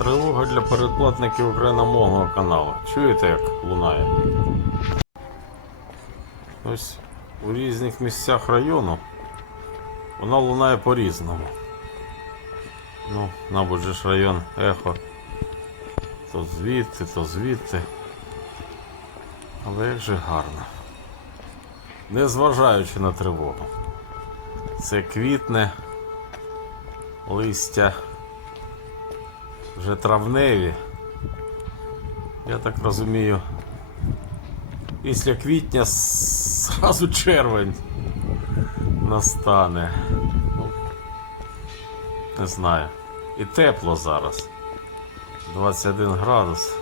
Тривога для передплатників україномовного каналу. Чуєте, як лунає? Ось у різних місцях району вона лунає по-різному. Ну, мабуть, ж район ехо. То звідти, то звідти. Але як же гарно. Незважаючи на тривогу. Це квітне, листя вже травневі. Я так розумію. Після квітня зразу червень настане. Не знаю. І тепло зараз. 21 градус.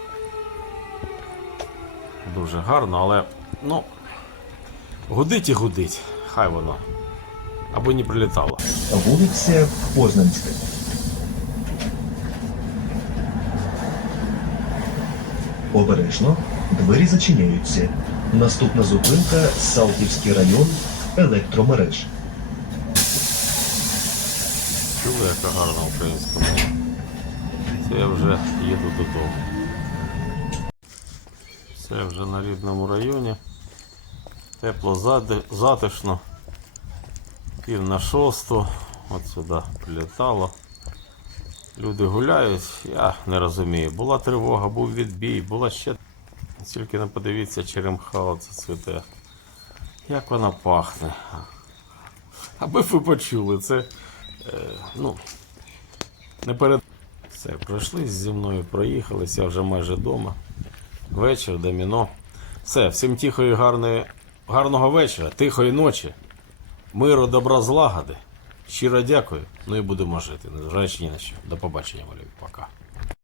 Дуже гарно, але ну, гудить і гудить. Хай воно. Аби не прилітало. Вулиця Познанська. Обережно. Двері зачиняються. Наступна зупинка Салтівський район електромереж. Чули, яка гарна українська мова. Це я вже їду додому. Це вже на рідному районі. Тепло затишно. Пів на шосту. От сюди прилітало. Люди гуляють, я не розумію. Була тривога, був відбій, була ще. Тільки не подивіться, черемха оце цвіте. Як вона пахне. Аби ви почули, це ну, не перед. Все, пройшли зі мною, проїхались, я вже майже вдома. Вечір, доміно. Все, всім тихої, гарної, гарного вечора, тихої ночі, миру, добра, злагоди. Щиро дякую. Ну і будемо жити, незважаючи ні на що. До побачення, Валерій. Пока.